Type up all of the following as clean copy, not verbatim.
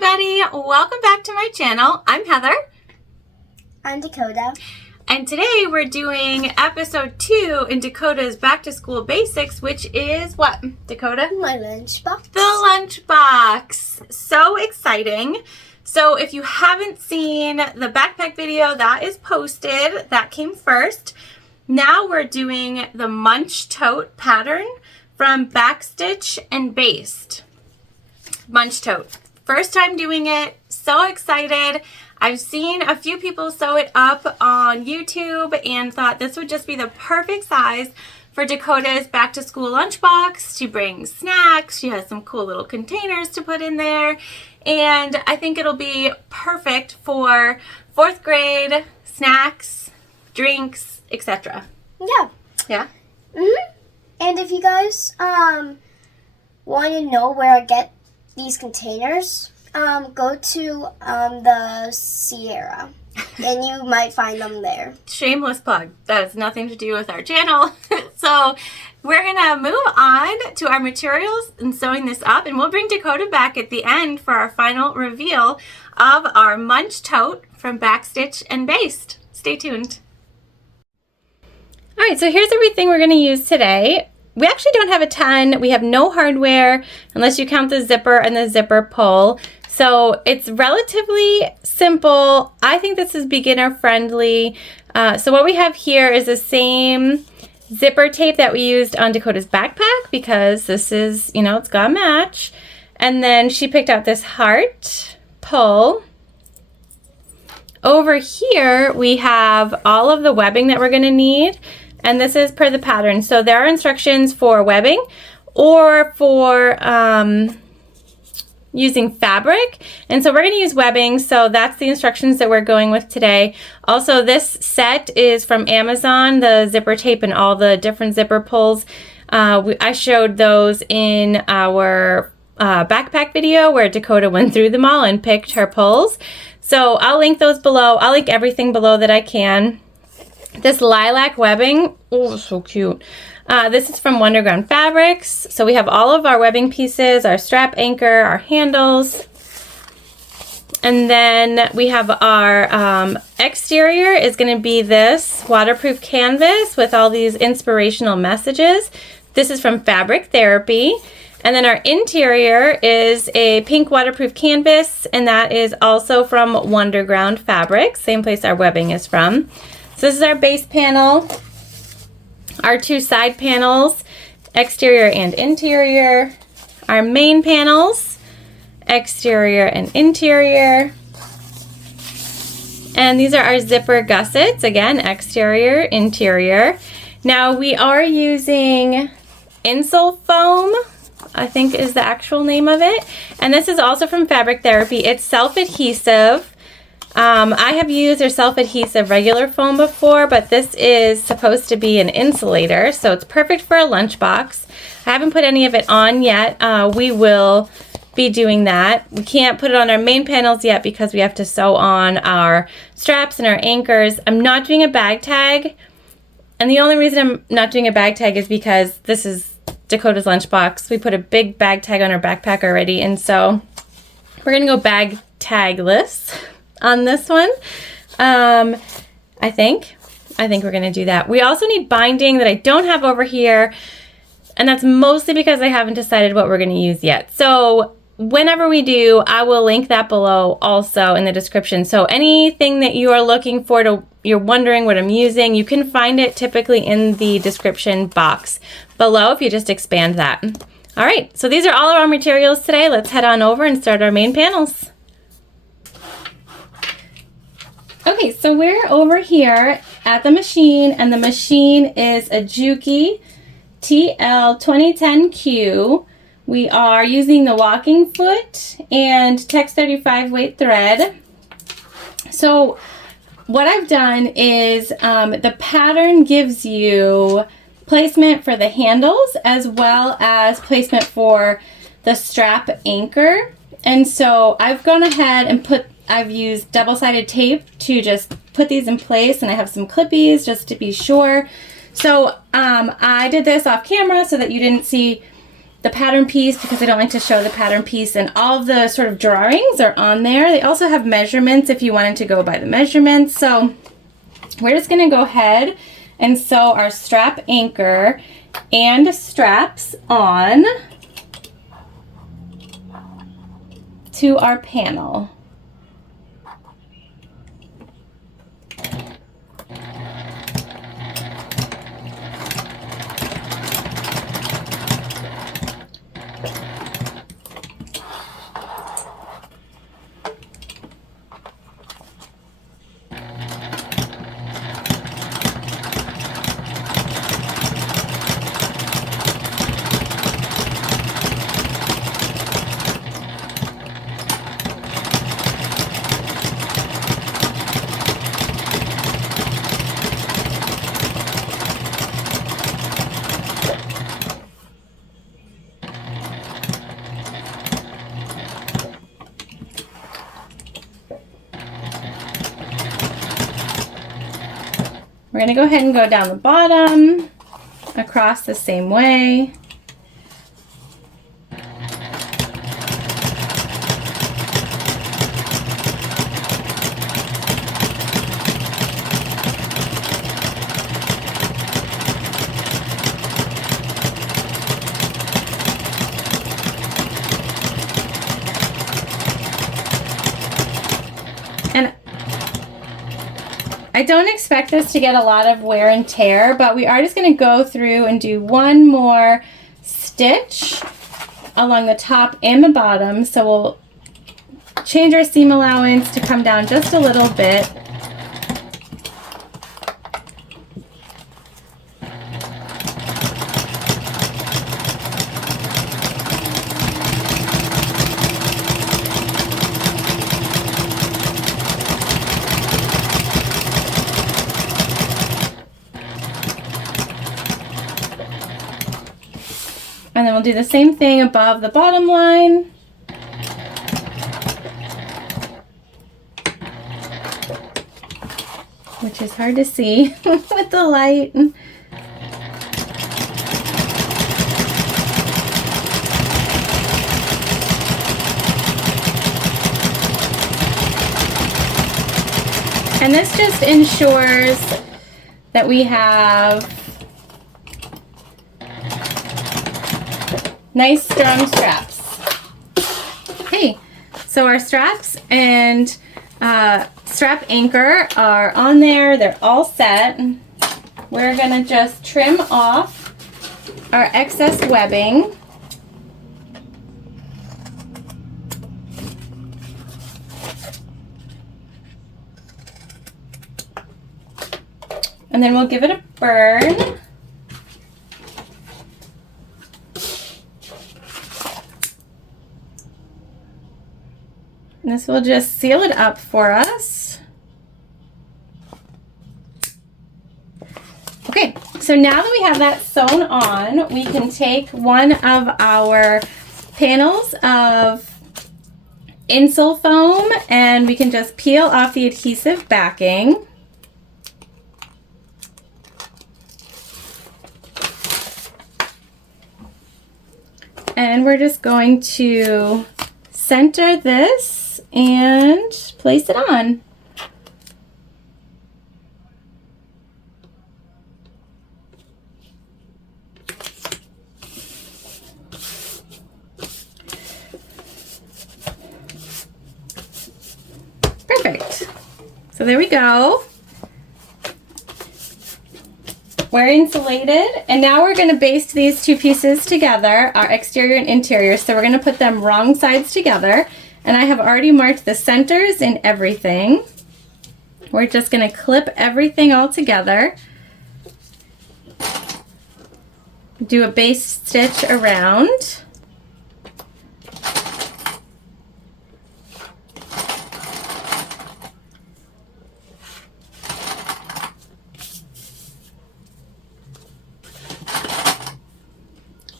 everybody, welcome back to my channel. I'm Heather. I'm Dakota. And today we're doing episode 2 in Dakota's Back to School Basics, which is what, Dakota? My lunchbox. The lunchbox. So exciting. So if you haven't seen the backpack video, that is posted. That came first. Now we're doing the MUNCH TOTE pattern from Backstitch and Based. MUNCH TOTE. First time doing it. So excited. I've seen a few people sew it up on YouTube and thought this would just be the perfect size for Dakota's back to school lunchbox. She brings snacks. She has some cool little containers to put in there. And I think it'll be perfect for 4th grade snacks, drinks, etc. Yeah. Yeah? And if you guys want to know where I get these containers, go to the Sierra and you might find them there. Shameless plug. That has nothing to do with our channel. So we're going to move on to our materials and sewing this up, and we'll bring Dakota back at the end for our final reveal of our MUNCH TOTE from Backstitch and Based. Stay tuned. All right, so here's everything we're going to use today. We actually don't have a ton. We have no hardware unless you count the zipper and the zipper pull. So it's relatively simple. I think this is beginner friendly. So what we have here is the same zipper tape that we used on Dakota's backpack, because this is, you know, it's got to match. And then she picked out this heart pull. Over here we have all of the webbing that we're going to need. And this is per the pattern. So there are instructions for webbing or for using fabric. And so we're going to use webbing. So that's the instructions that we're going with today. Also, this set is from Amazon, the zipper tape and all the different zipper pulls. I showed those in our backpack video where Dakota went through them all and picked her pulls. So I'll link those below. I'll link everything below that I can. This lilac webbing, oh, so cute. This is from Wonderground Fabrics. So we have all of our webbing pieces, our strap anchor, our handles. And then we have our exterior is going to be this waterproof canvas with all these inspirational messages. This is from Fabric Therapy. And then our interior is a pink waterproof canvas, and that is also from Wonderground Fabrics, same place our webbing is from. So this is our base panel, our 2 side panels, exterior and interior, our main panels, exterior and interior, and these are our zipper gussets, again, exterior, interior. Now we are using insole foam, I think is the actual name of it, and this is also from Fabric Therapy. It's self-adhesive. I have used their self-adhesive regular foam before, but this is supposed to be an insulator, so it's perfect for a lunchbox. I haven't put any of it on yet. We will be doing that. We can't put it on our main panels yet because we have to sew on our straps and our anchors. I'm not doing a bag tag, and the only reason I'm not doing a bag tag is because this is Dakota's lunchbox. We put a big bag tag on our backpack already, and so we're going to go bag tagless on this one. I think we're going to do that. We also need binding that I don't have over here, and that's mostly because I haven't decided what we're going to use yet. So whenever we do, I will link that below also in the description. So anything that you are looking for, you're wondering what I'm using, you can find it typically in the description box below if you just expand that. All right, so these are all of our materials today. Let's head on over and start our main panels. Okay, so we're over here at the machine, and the machine is a Juki TL2010Q. We are using the walking foot and Tex 35 weight thread. So what I've done is the pattern gives you placement for the handles as well as placement for the strap anchor. And so I've gone ahead and I've used double-sided tape to just put these in place, and I have some clippies just to be sure. So I did this off camera so that you didn't see the pattern piece because I don't like to show the pattern piece, and all of the sort of drawings are on there. They also have measurements if you wanted to go by the measurements. So we're just gonna go ahead and sew our strap anchor and straps on to our panel. We're going to go ahead and go down the bottom, across the same way. And I don't expect this to get a lot of wear and tear, but we are just going to go through and do one more stitch along the top and the bottom. So we'll change our seam allowance to come down just a little bit. And then we'll do the same thing above the bottom line. Which is hard to see with the light. And this just ensures that we have nice strong straps. Okay, so our straps and strap anchor are on there. They're all set. We're gonna just trim off our excess webbing. And then we'll give it a burn. And this will just seal it up for us. Okay, so now that we have that sewn on, we can take one of our panels of insole foam and we can just peel off the adhesive backing. And we're just going to center this and place it on. Perfect. So there we go. We're insulated, and now we're going to baste these two pieces together, our exterior and interior. So we're going to put them wrong sides together, and I have already marked the centers and everything. We're just going to clip everything all together, do a baste stitch around.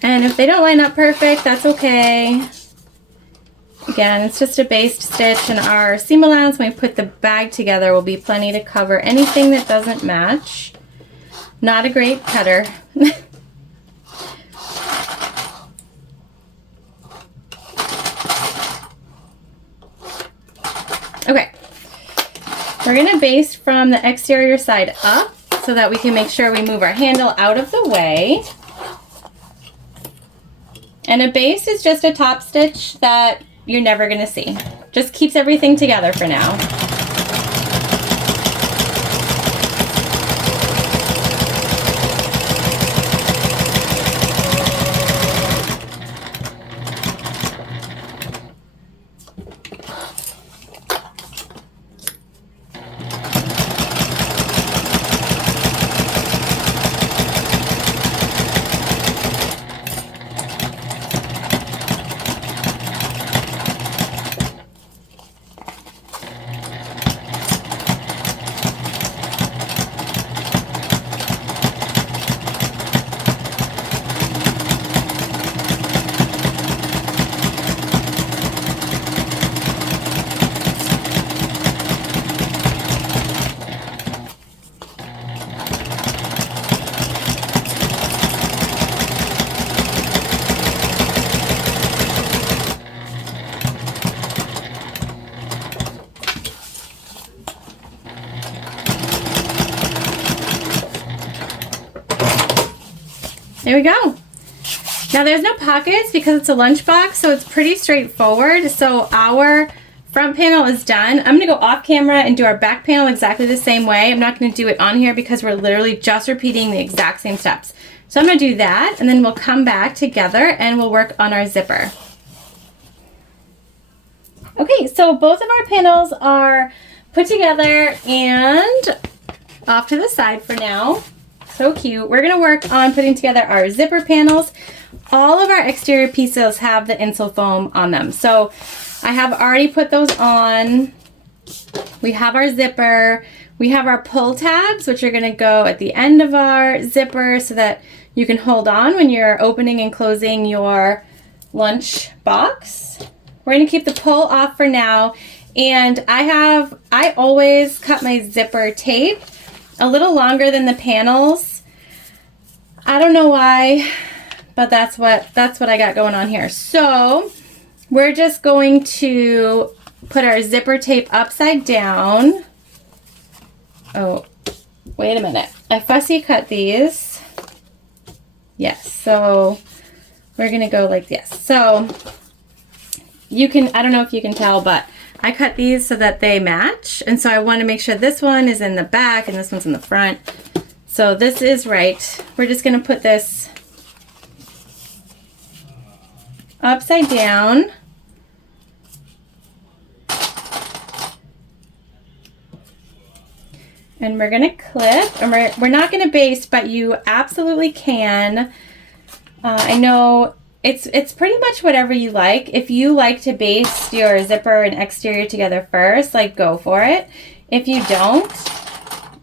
And if they don't line up perfect, that's okay. Again, it's just a baste stitch, and our seam allowance when we put the bag together will be plenty to cover anything that doesn't match. Not a great cutter. We're gonna baste from the exterior side up so that we can make sure we move our handle out of the way. And a base is just a top stitch that you're never gonna see. Just keeps everything together for now. There we go. Now there's no pockets because it's a lunchbox, so it's pretty straightforward. So our front panel is done. I'm gonna go off camera and do our back panel exactly the same way. I'm not gonna do it on here because we're literally just repeating the exact same steps. So I'm gonna do that, and then we'll come back together and we'll work on our zipper. Okay, so both of our panels are put together and off to the side for now. So cute. We're gonna work on putting together our zipper panels. All of our exterior pieces have the insole foam on them. So I have already put those on. We have our zipper. We have our pull tabs, which are gonna go at the end of our zipper so that you can hold on when you're opening and closing your lunch box. We're gonna keep the pull off for now. And I always cut my zipper tape a little longer than the panels. I don't know why, but that's what I got going on here. So we're just going to put our zipper tape upside down. Oh, wait a minute. I fussy cut these. Yes, so we're gonna go like this. So you can, I don't know if you can tell, but I cut these so that they match. And so I want to make sure this one is in the back and this one's in the front. So this is right. We're just going to put this upside down. And we're going to clip, and we're not going to baste, but you absolutely can. I know it's pretty much whatever you like. If you like to baste your zipper and exterior together first, like, go for it. If you don't,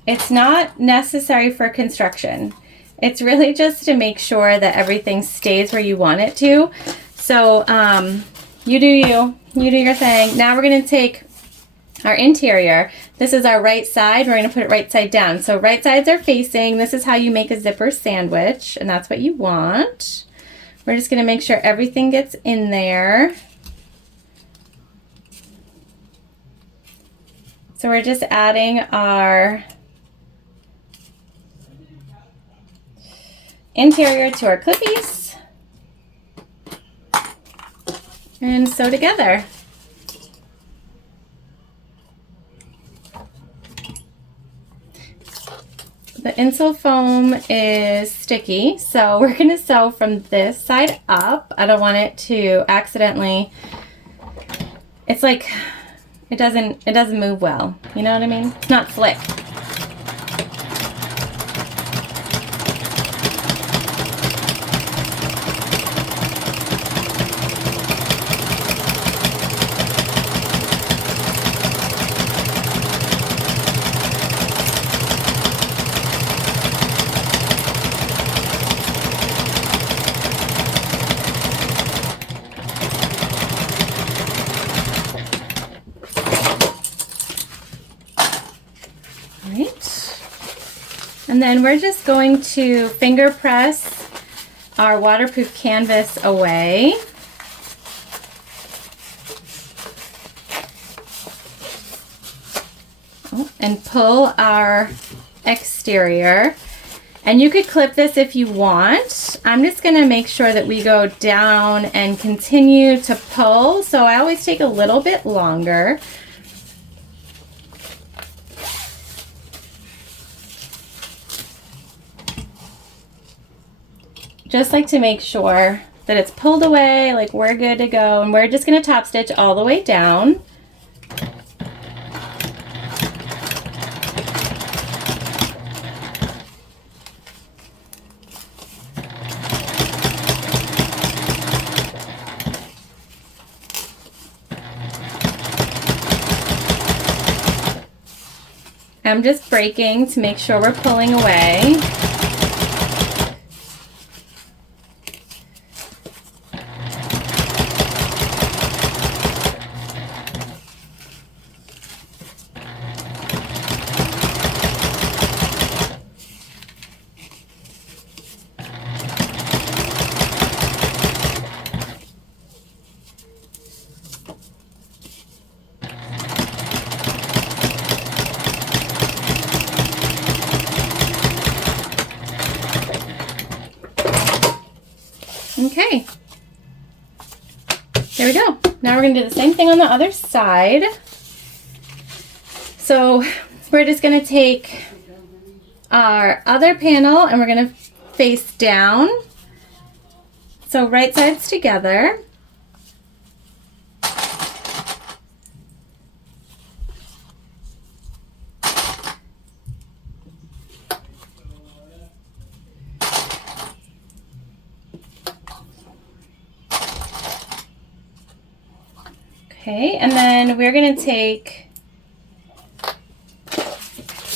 it's not necessary for construction. It's really just to make sure that everything stays where you want it to. So you do your thing. Now we're going to take our interior. This is our right side. We're going to put it right side down. So right sides are facing. This is how you make a zipper sandwich, and that's what you want. We're just going to make sure everything gets in there. So we're just adding our interior to our clippies and sew together. The insole foam is sticky, so we're going to sew from this side up. I don't want it to accidentally, it's like, it doesn't move well. You know what I mean? It's not slick. And then we're just going to finger press our waterproof canvas away. and pull our exterior. And you could clip this if you want. I'm just gonna make sure that we go down and continue to pull. So I always take a little bit longer. Just like to make sure that it's pulled away, like we're good to go. And we're just gonna top stitch all the way down. I'm just breaking to make sure we're pulling away. Okay, there we go. Now we're gonna do the same thing on the other side. So we're just gonna take our other panel and we're gonna face down. So right sides together. Okay, and then we're gonna take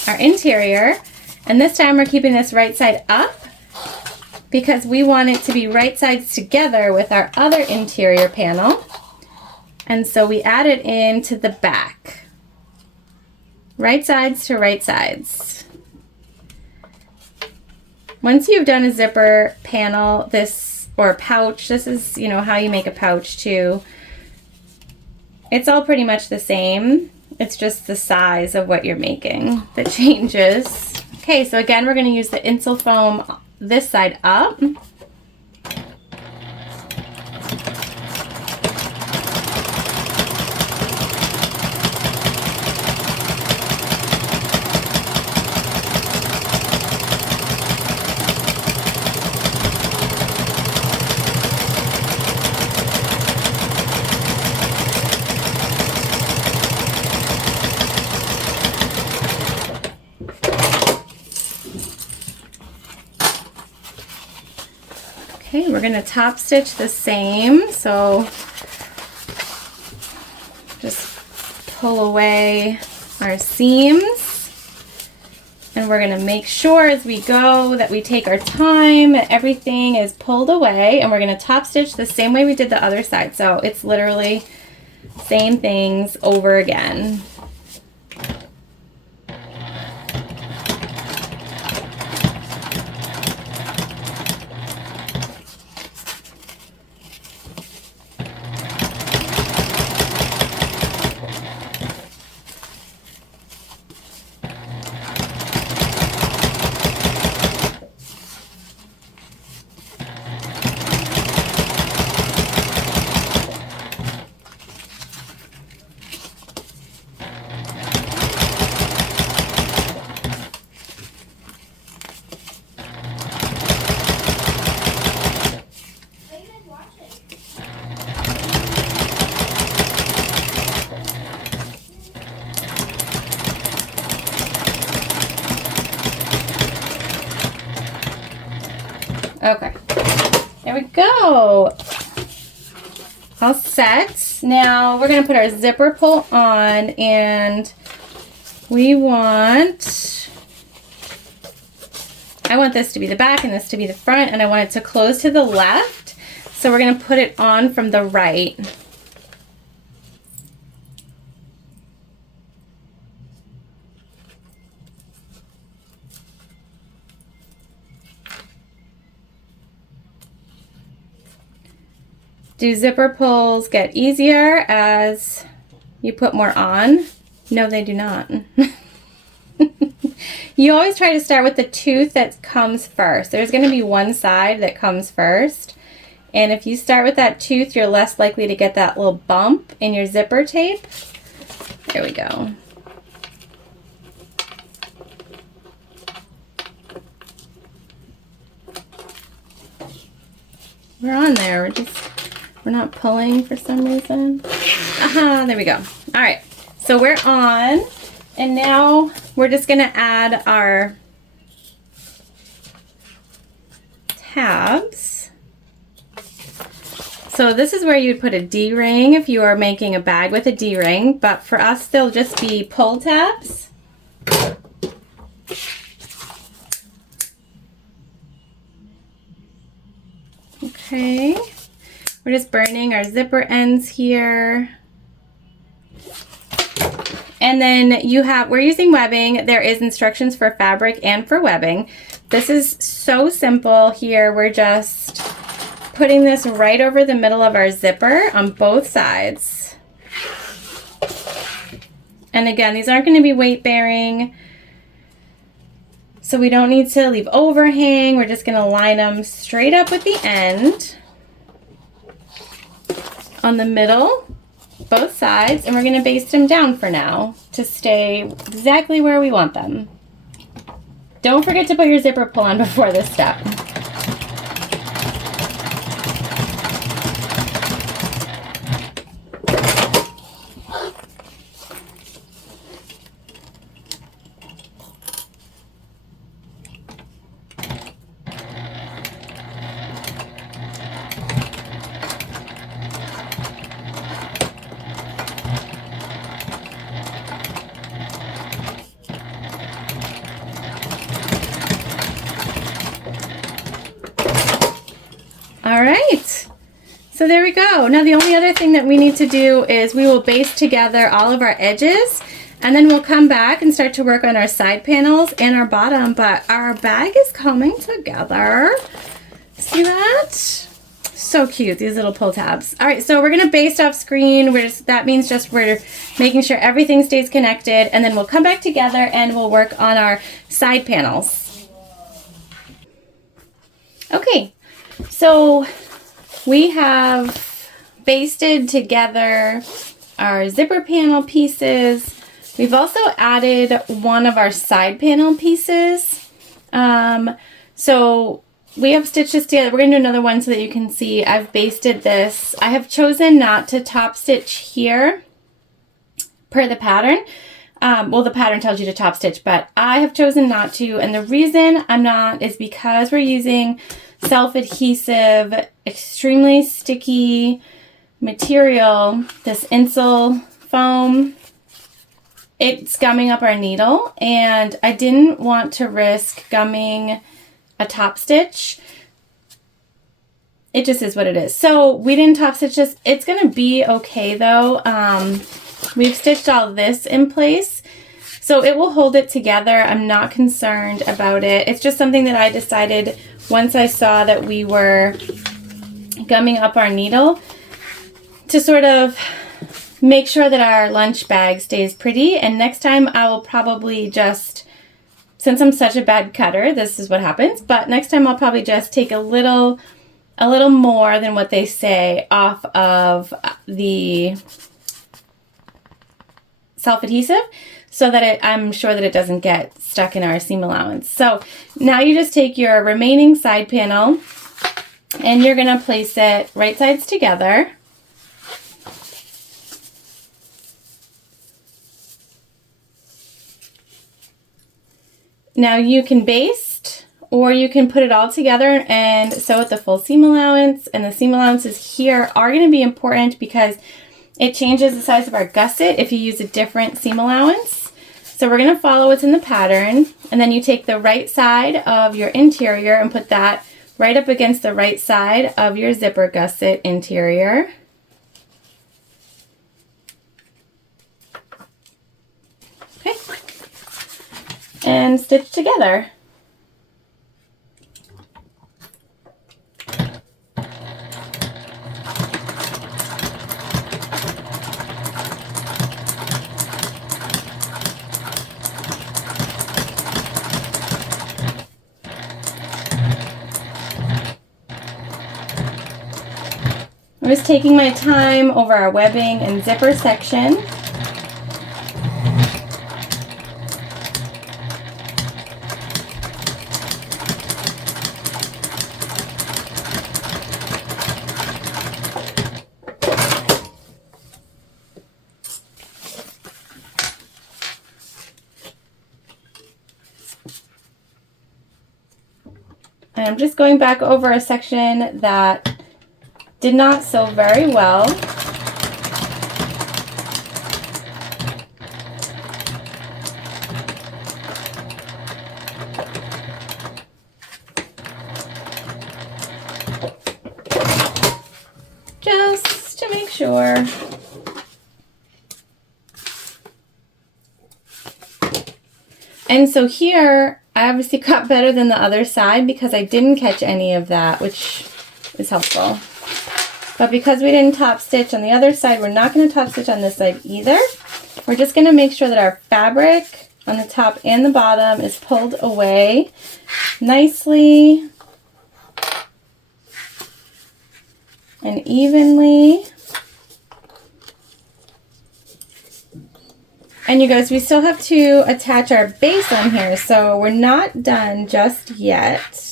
our interior, and this time we're keeping this right side up because we want it to be right sides together with our other interior panel. And so we add it into the back. Right sides to right sides. Once you've done a zipper panel, or pouch, this is, how you make a pouch too. It's all pretty much the same. It's just the size of what you're making that changes. Okay, so again, we're gonna use the insole foam this side up. Okay, we're going to top stitch the same, so just pull away our seams, and we're going to make sure as we go that we take our time and everything is pulled away, and we're going to top stitch the same way we did the other side. So it's literally same things over again. Okay, there we go. All set. Now we're gonna put our zipper pull on, and I want this to be the back and this to be the front, and I want it to close to the left. So we're gonna put it on from the right. Do zipper pulls get easier as you put more on? No, they do not. You always try to start with the tooth that comes first. There's going to be one side that comes first. And if you start with that tooth, you're less likely to get that little bump in your zipper tape. There we go. We're on there. We're not pulling for some reason. Aha, there we go. All right, so we're on, and now we're just gonna add our tabs. So this is where you'd put a D-ring if you are making a bag with a D-ring, but for us they'll just be pull tabs. Okay, we're just burning our zipper ends here. And then we're using webbing. There is instructions for fabric and for webbing. This is so simple here. We're just putting this right over the middle of our zipper on both sides. And again, these aren't going to be weight bearing, so we don't need to leave overhang. We're just going to line them straight up with the end on the middle, both sides, and we're going to baste them down for now to stay exactly where we want them. Don't forget to put your zipper pull on before this step. All right, so there we go. Now the only other thing that we need to do is we will baste together all of our edges, and then we'll come back and start to work on our side panels and our bottom, but our bag is coming together. See that? So cute, these little pull tabs. All right, so we're gonna baste off screen. That means we're making sure everything stays connected, and then we'll come back together and we'll work on our side panels. Okay. So we have basted together our zipper panel pieces. We've also added one of our side panel pieces. So we have stitched this together. We're going to do another one so that you can see. I've basted this. I have chosen not to top stitch here per the pattern. Well, the pattern tells you to top stitch, but I have chosen not to. And the reason I'm not is because we're using self-adhesive, extremely sticky material, this Insul foam. It's gumming up our needle, and I didn't want to risk gumming a top stitch. It just is what it is. So we didn't top stitch this. It's gonna be okay though. We've stitched all this in place, so it will hold it together. I'm not concerned about it. It's just something that I decided once I saw that we were gumming up our needle to sort of make sure that our lunch bag stays pretty. And next time I will probably just, since I'm such a bad cutter, this is what happens, but next time I'll probably just take a little more than what they say off of the self-adhesive, so that I'm sure that it doesn't get stuck in our seam allowance. So now you just take your remaining side panel and you're gonna place it right sides together. Now you can baste, or you can put it all together and sew at the full seam allowance. And the seam allowances here are gonna be important because it changes the size of our gusset if you use a different seam allowance. So we're going to follow what's in the pattern, and then you take the right side of your interior and put that right up against the right side of your zipper gusset interior. Okay. And stitch together. I was taking my time over our webbing and zipper section. And I'm just going back over a section that did not sew very well. Just to make sure. And so here, I obviously cut better than the other side because I didn't catch any of that, which is helpful. But because we didn't top stitch on the other side, we're not going to top stitch on this side either. We're just going to make sure that our fabric on the top and the bottom is pulled away nicely and evenly. And you guys, we still have to attach our base on here, so we're not done just yet.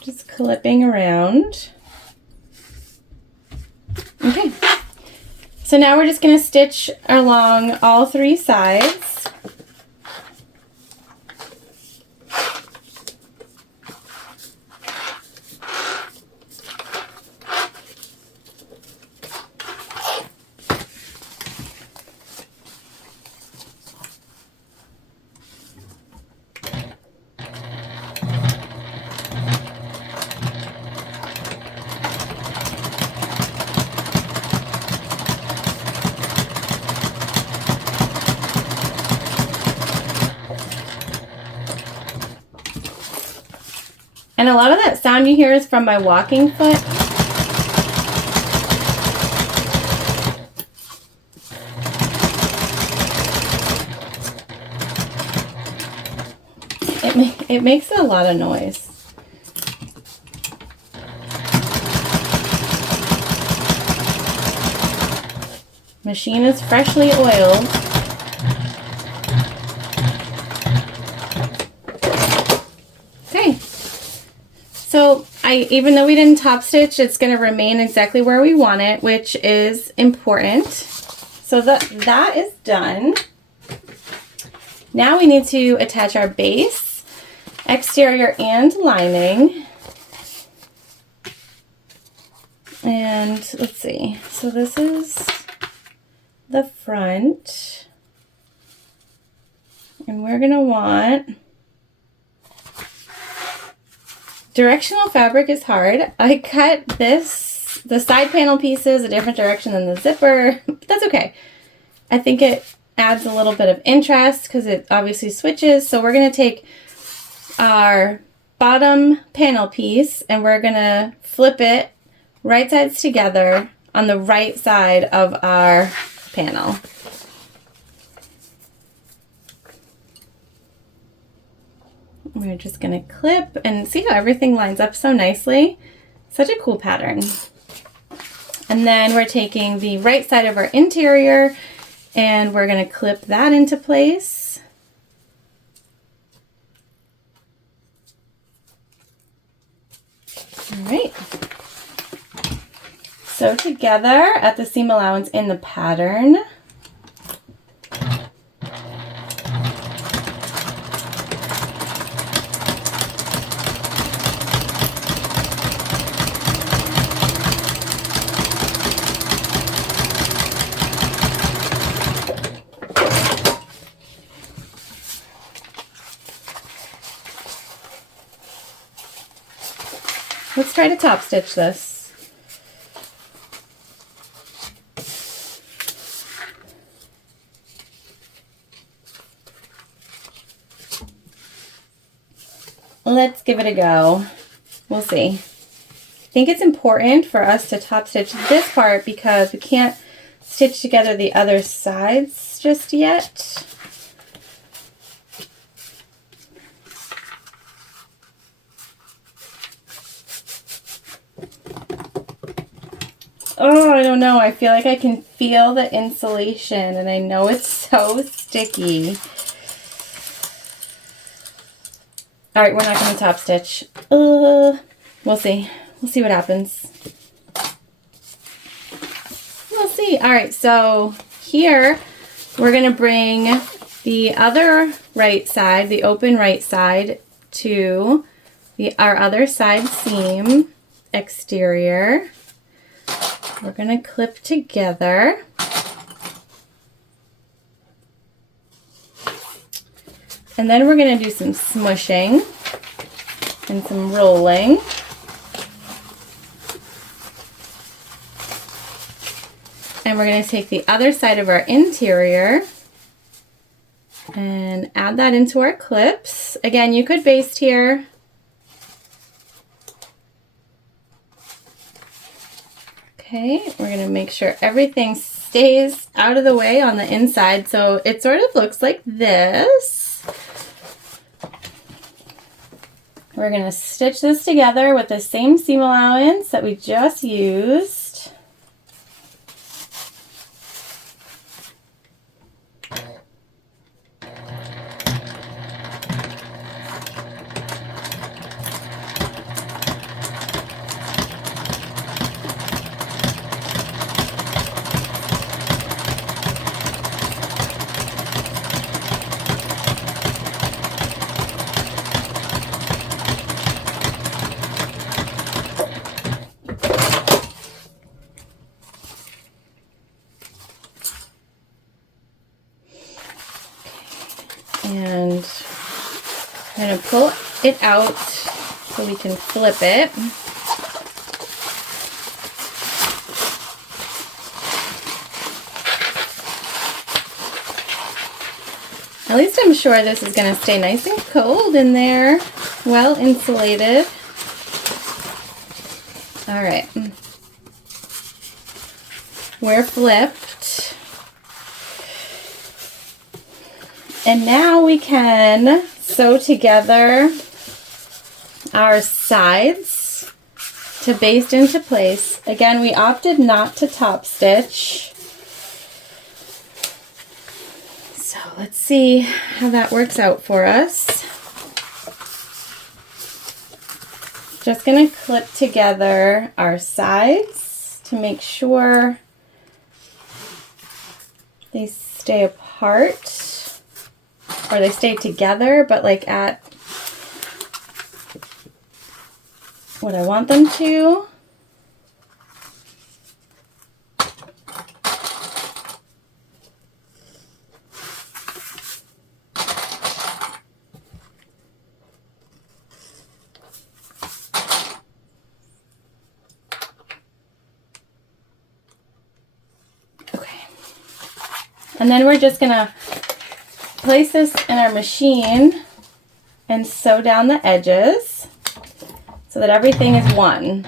Just clipping around. Okay. So now we're just going to stitch along all three sides. And a lot of that sound you hear is from my walking foot. It makes a lot of noise. Machine is freshly oiled. Okay. So even though we didn't top stitch, it's going to remain exactly where we want it, which is important. So that is done. Now we need to attach our base, exterior and lining. And let's see. So this is the front. And we're going to want... Directional fabric is hard. I cut the side panel pieces a different direction than the zipper, but that's okay. I think it adds a little bit of interest because it obviously switches. So we're going to take our bottom panel piece and we're going to flip it right sides together on the right side of our panel. We're just going to clip and see how everything lines up so nicely. Such a cool pattern. And then we're taking the right side of our interior and we're going to clip that into place. All right. Sew together at the seam allowance in the pattern. Let's try to top stitch this. Let's give it a go. We'll see. I think it's important for us to top stitch this part because we can't stitch together the other sides just yet. Oh, I don't know. I feel like I can feel the insulation and I know it's so sticky. All right, we're not going to top stitch. We'll see. We'll see what happens. We'll see. All right, so here we're going to bring the other right side, the open right side, to our other side seam exterior. We're going to clip together. And then we're going to do some smushing and some rolling. And we're going to take the other side of our interior and add that into our clips. Again, you could baste here. Okay, we're going to make sure everything stays out of the way on the inside, so it sort of looks like this. We're going to stitch this together with the same seam allowance that we just used. And I'm going to pull it out so we can flip it. At least I'm sure this is going to stay nice and cold in there, well insulated. All right, we're flipped. And now we can sew together our sides to baste into place. Again, we opted not to top stitch. So let's see how that works out for us. Just gonna clip together our sides to make sure they stay apart. Or they stay together, but like at what I want them to. Okay. And then we're just gonna place this in our machine and sew down the edges so that everything is one.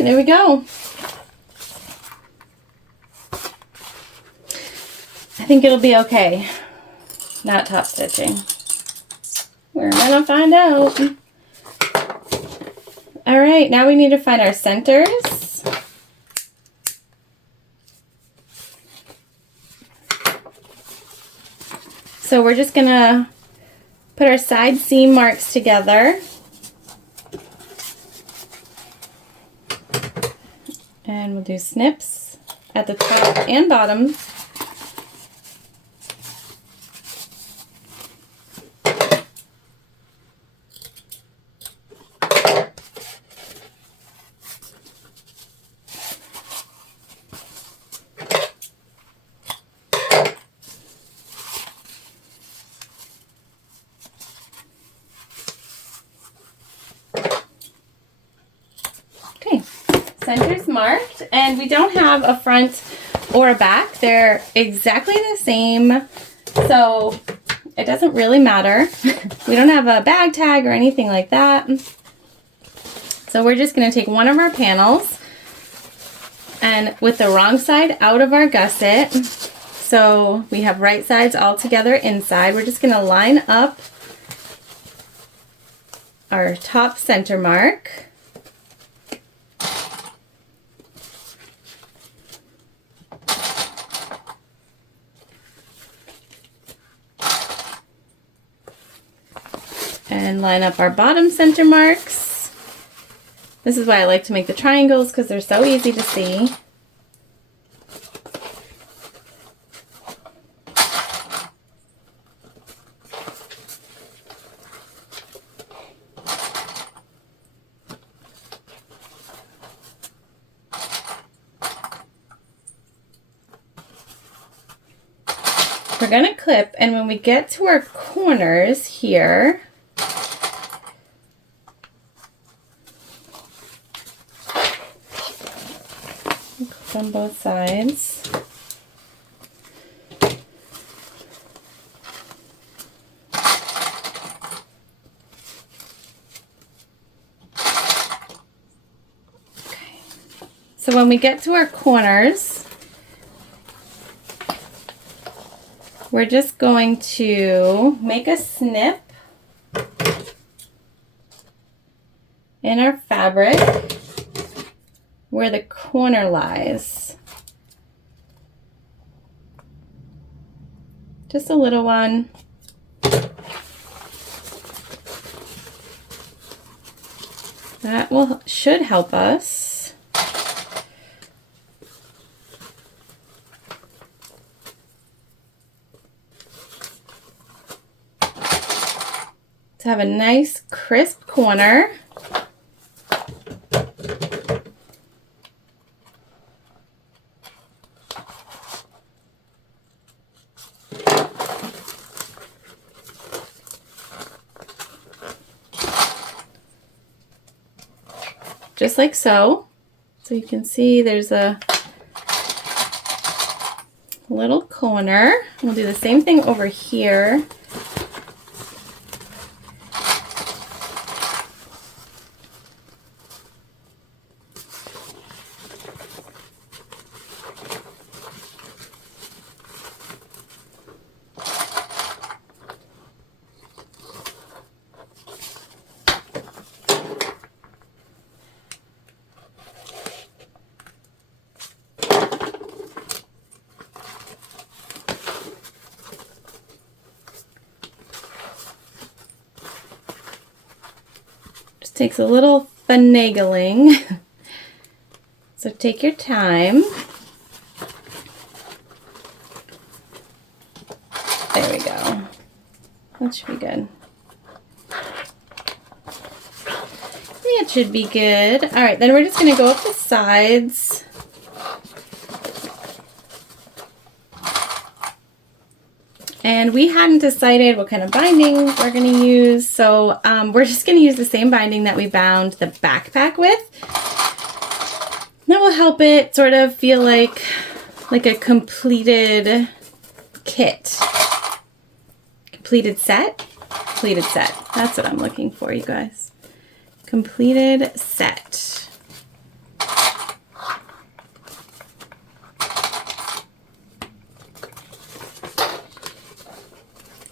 There we go. I think it'll be okay. Not top stitching. We're gonna find out. All right, now we need to find our centers. So we're just gonna put our side seam marks together. And we'll do snips at the top and bottom. marked, and we don't have a front or a back. They're exactly the same, so it doesn't really matter. We don't have a bag tag or anything like that. So we're just going to take one of our panels and with the wrong side out of our gusset, so we have right sides all together inside, we're just going to line up our top center mark. And line up our bottom center marks. This is why I like to make the triangles, because they're so easy to see. We're going to clip, and when we get to our corners here, on both sides. Okay. So when we get to our corners, we're just going to make a snip in our fabric where the corner lies. Just a little one. That should help us. To have a nice crisp corner. Just like so. So you can see there's a little corner. We'll do the same thing over here. Takes a little finagling, so take your time. There we go. That should be good. It should be good. All right, then we're just going to go up the sides. And we hadn't decided what kind of binding we're going to use, so we're just going to use the same binding that we bound the backpack with. That will help it sort of feel like a completed kit. Completed set? Completed set. That's what I'm looking for, you guys. Completed set.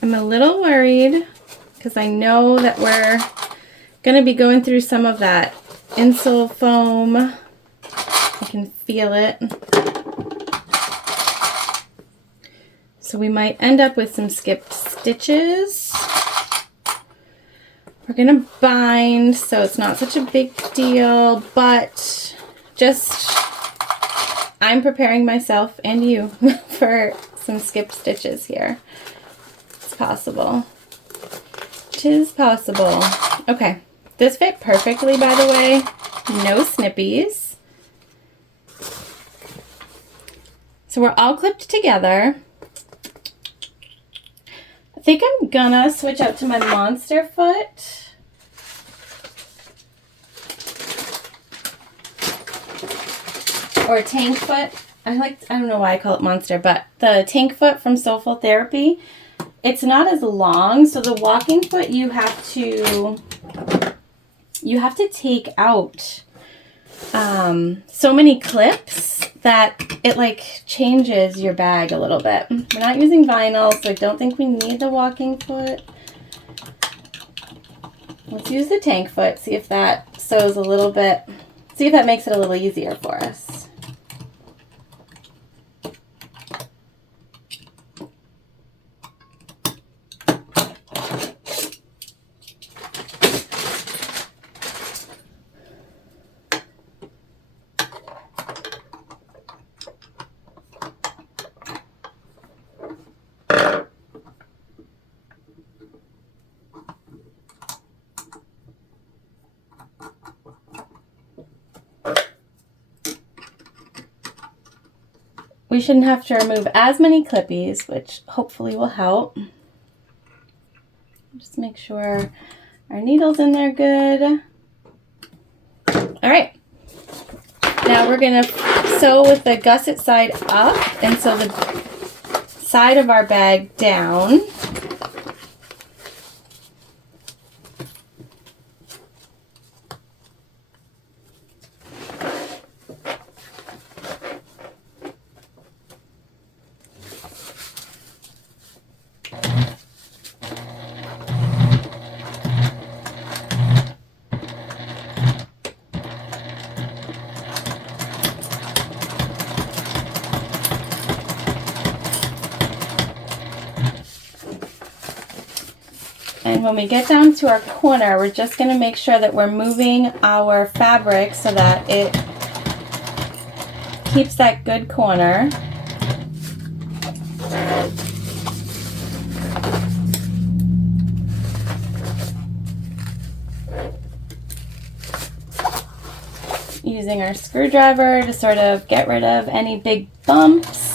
I'm a little worried because I know that we're going to be going through some of that insole foam. I can feel it. So we might end up with some skipped stitches. We're going to bind, so it's not such a big deal, but just I'm preparing myself and you for some skipped stitches here. Possible. It is possible. Okay, this fit perfectly, by the way. No snippies. So we're all clipped together. I think I'm gonna switch out to my monster foot. or tank foot. I don't know why I call it monster, but the tank foot from Soulful Therapy, it's not as long, so the walking foot you have to take out so many clips that it like changes your bag a little bit. We're not using vinyl, so I don't think we need the walking foot. Let's use the tank foot, see if that sews a little bit, see if that makes it a little easier for us. We shouldn't have to remove as many clippies, which hopefully will help. Just make sure our needle's in there good. All right. Now we're going to sew with the gusset side up and sew the side of our bag down. And when we get down to our corner, we're just going to make sure that we're moving our fabric so that it keeps that good corner. Using our screwdriver to sort of get rid of any big bumps.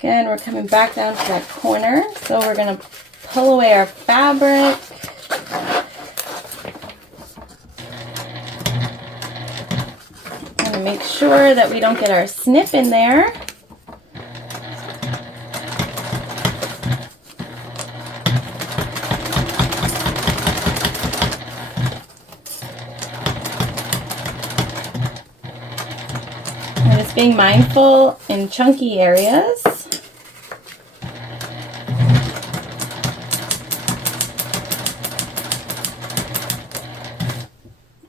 Again, we're coming back down to that corner, so we're going to pull away our fabric. I'm going to make sure that we don't get our snip in there. I'm just being mindful in chunky areas.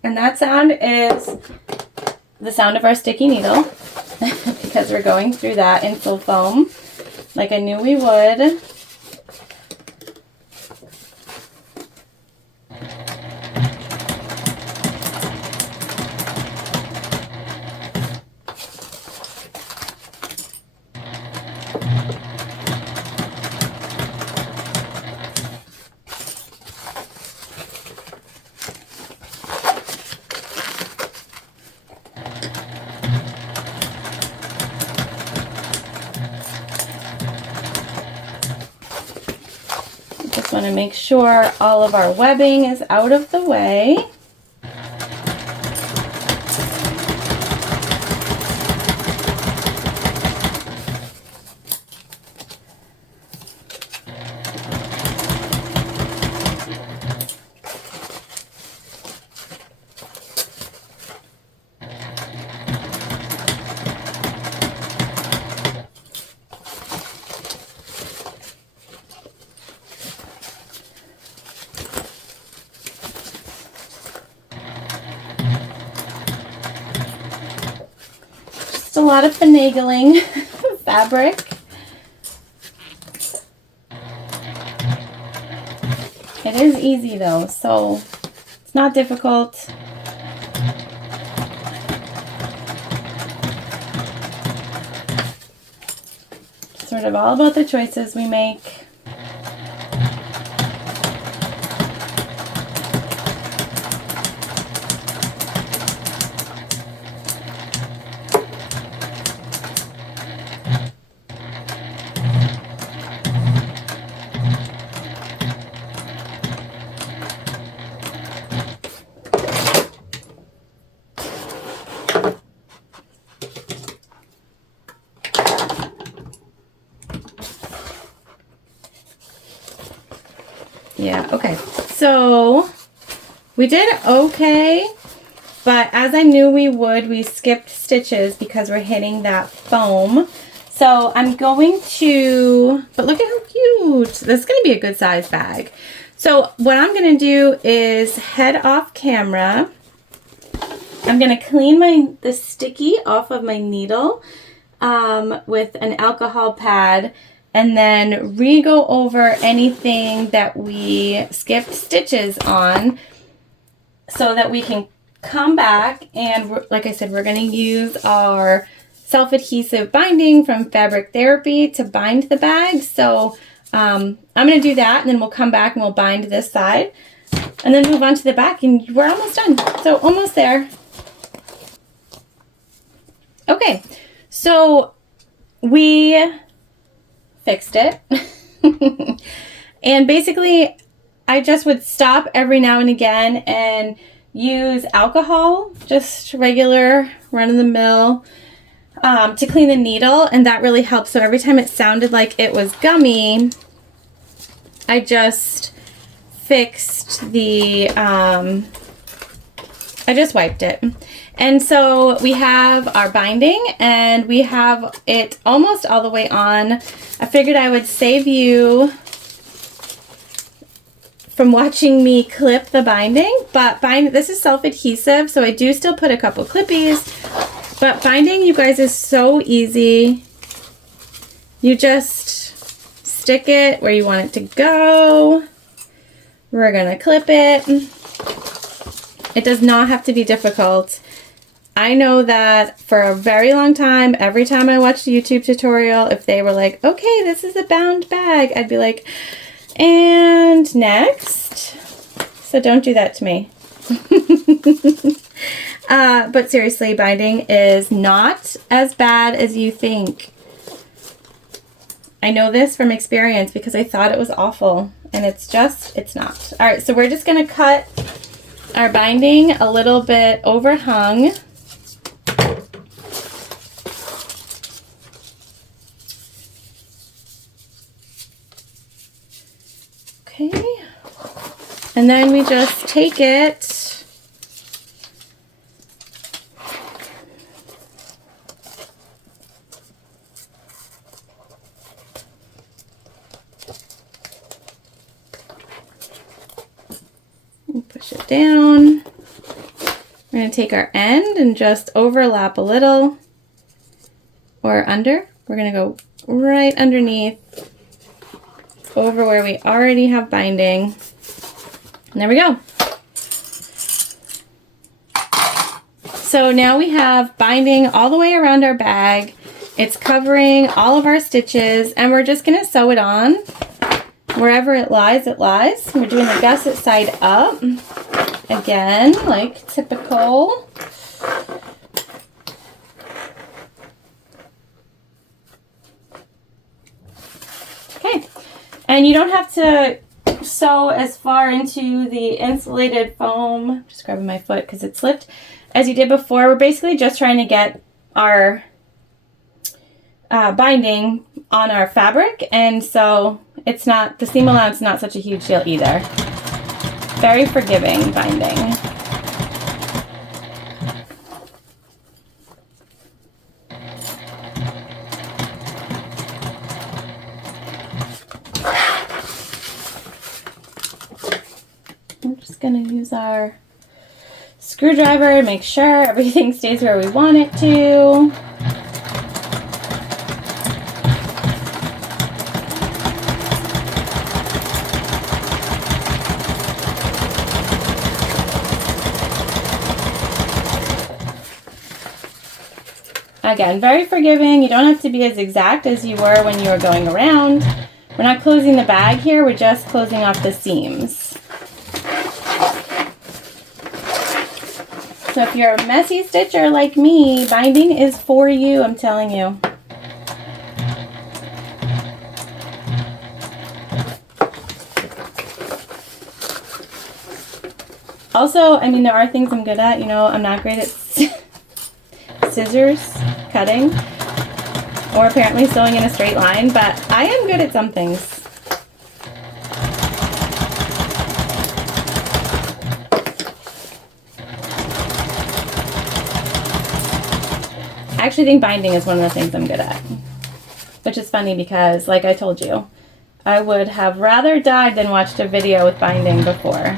And that sound is the sound of our sticky needle because we're going through that insul foam like I knew we would. Just want to make sure all of our webbing is out of the way. A lot of finagling fabric. It is easy though, so it's not difficult. sort of all about the choices we make. Yeah, okay. So we did okay, but as I knew we would, we skipped stitches because we're hitting that foam. So I'm going to, but look at how cute. This is going to be a good size bag. So what I'm going to do is head off camera. I'm going to clean the sticky off of my needle with an alcohol pad, and then re-go over anything that we skipped stitches on so that we can come back and, like I said, we're going to use our self-adhesive binding from Fabric Therapy to bind the bag. So I'm going to do that, and then we'll come back and we'll bind this side and then move on to the back, and we're almost done. So almost there. Okay, so we fixed it. And basically I just would stop every now and again and use alcohol, just regular run-of-the-mill, to clean the needle, and that really helps. So every time it sounded like it was gummy, I just fixed the, I just wiped it. And so we have our binding, and we have it almost all the way on. I figured I would save you from watching me clip the binding, but this is self-adhesive, so I do still put a couple clippies, but binding, you guys, is so easy. You just stick it where you want it to go. We're gonna clip it. It does not have to be difficult. I know that for a very long time, every time I watched a YouTube tutorial, if they were like, okay, this is a bound bag, I'd be like, and next. So don't do that to me. But seriously, binding is not as bad as you think. I know this from experience because I thought it was awful, and it's not. All right, so we're just gonna cut our binding a little bit overhung. Okay, and then we just take it and push it down. We're going to take our end and just overlap a little or under. We're going to go right underneath, over where we already have binding. And there we go. So now we have binding all the way around our bag. It's covering all of our stitches, and we're just going to sew it on. Wherever it lies, it lies. We're doing the gusset side up. Again, like typical. Okay. And you don't have to sew as far into the insulated foam, just grabbing my foot because it slipped, as you did before. We're basically just trying to get our binding on our fabric, and so it's not, the seam allowance is not such a huge deal either. Very forgiving binding. I'm just going to use our screwdriver to make sure everything stays where we want it to. Again, very forgiving. You don't have to be as exact as you were when you were going around. We're not closing the bag here, we're just closing off the seams. So if you're a messy stitcher like me, binding is for you, I'm telling you. Also, I mean, there are things I'm good at. You know, I'm not great at scissors, cutting, or apparently sewing in a straight line, but I am good at some things. I actually think binding is one of the things I'm good at, which is funny because, like I told you, I would have rather died than watched a video with binding before.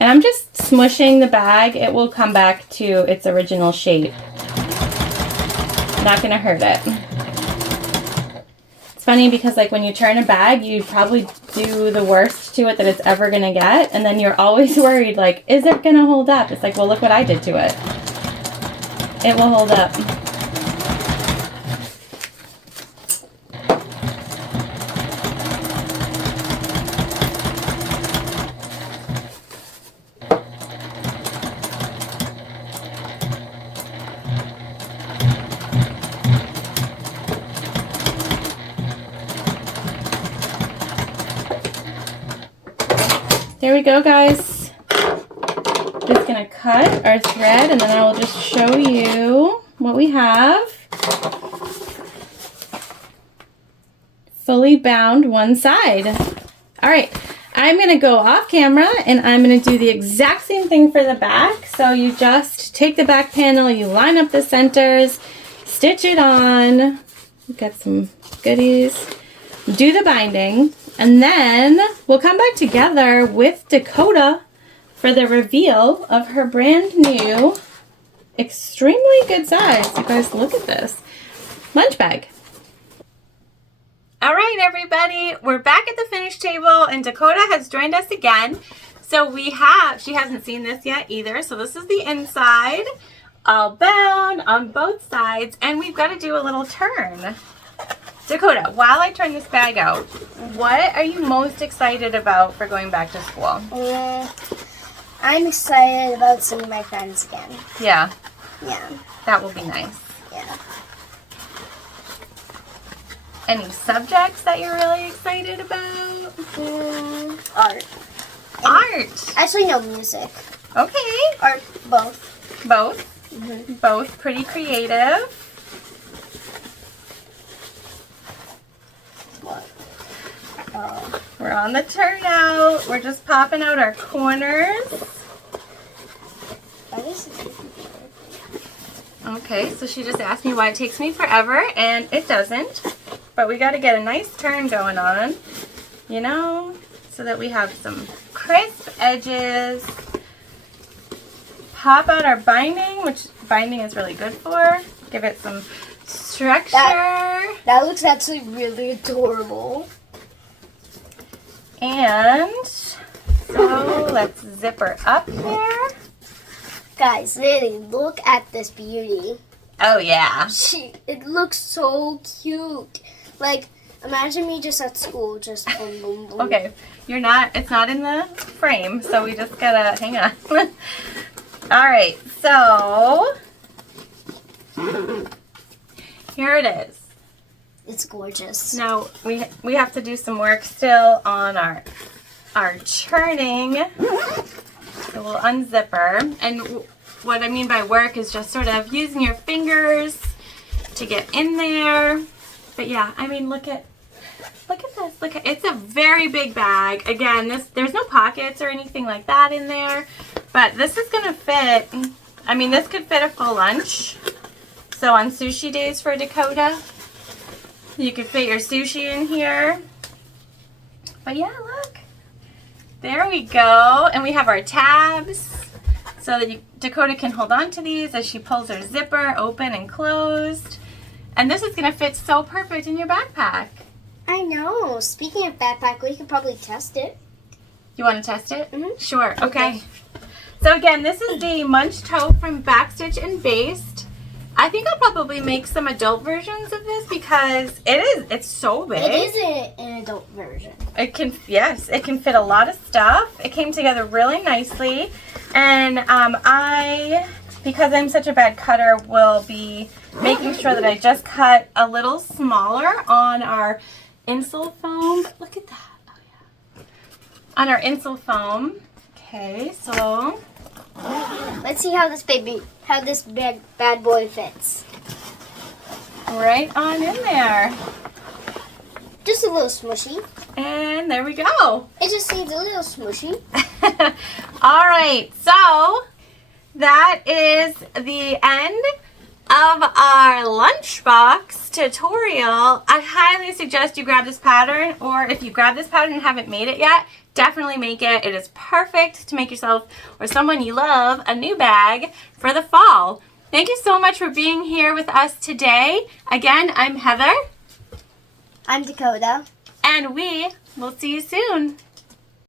And I'm just smushing the bag. It will come back to its original shape. Not gonna hurt it. It's funny because like when you turn a bag, you probably do the worst to it that it's ever gonna get, and then you're always worried like, is it gonna hold up? It's like, well, look what I did to it. It will hold up. There we go, guys. Just gonna cut our thread and then I will just show you what we have. Fully bound one side. All right, I'm gonna go off camera and I'm gonna do the exact same thing for the back. So you just take the back panel, you line up the centers, stitch it on. We've got some goodies. Do the binding. And then we'll come back together with Dakota for the reveal of her brand new, extremely good size. You guys, look at this lunch bag. All right, everybody, we're back at the finish table and Dakota has joined us again. So she hasn't seen this yet either. So this is the inside, all bound on both sides, and we've got to do a little turn. Dakota, while I turn this bag out, what are you most excited about for going back to school? I'm excited about seeing my friends again. Yeah. Yeah. That will be nice. Yeah. Any subjects that you're really excited about? Art. Art. Actually, no, music. Okay. Art, both. Both? Mm-hmm. Both pretty creative. We're on the turnout. We're just popping out our corners. Okay, so she just asked me why it takes me forever, and it doesn't. But we got to get a nice turn going on, you know, so that we have some crisp edges. Pop out our binding, which binding is really good for. Give it some structure. That looks actually really adorable. And so let's zip her up here. Guys, Lily, look at this beauty. Oh yeah. It looks so cute. Like, imagine me just at school, just boom, boom, boom. Okay, it's not in the frame, so we just gotta, hang on. All right, so here it is. It's gorgeous. Now we have to do some work still on our churning. So we'll unzip her. And what I mean by work is just sort of using your fingers to get in there. But yeah, I mean, look at this. It's a very big bag. Again, there's no pockets or anything like that in there. But this is gonna fit. I mean, this could fit a full lunch. So on sushi days for Dakota, you could fit your sushi in here. But yeah, look. There we go. And we have our tabs so that Dakota can hold on to these as she pulls her zipper open and closed. And this is going to fit so perfect in your backpack. I know. Speaking of backpack, we could probably test it. You want to test it? Mm-hmm. Sure. Okay. So again, this is the MUNCH TOTE from Backstitch and Based. I think I'll probably make some adult versions of this because it's so big. It is an adult version. It can fit a lot of stuff. It came together really nicely. And because I'm such a bad cutter, will be making sure that I just cut a little smaller on our insole foam. Look at that. Oh yeah. On our insole foam. Okay, so let's see how this big bad boy fits. Right on in there. Just a little smushy. And there we go. It just needs a little smushy. All right, so that is the end of our lunchbox tutorial. I highly suggest you grab this pattern, or if you grab this pattern and haven't made it yet, definitely make it. It is perfect to make yourself or someone you love a new bag for the fall. Thank you so much for being here with us today. Again, I'm Heather. I'm Dakota. And we will see you soon.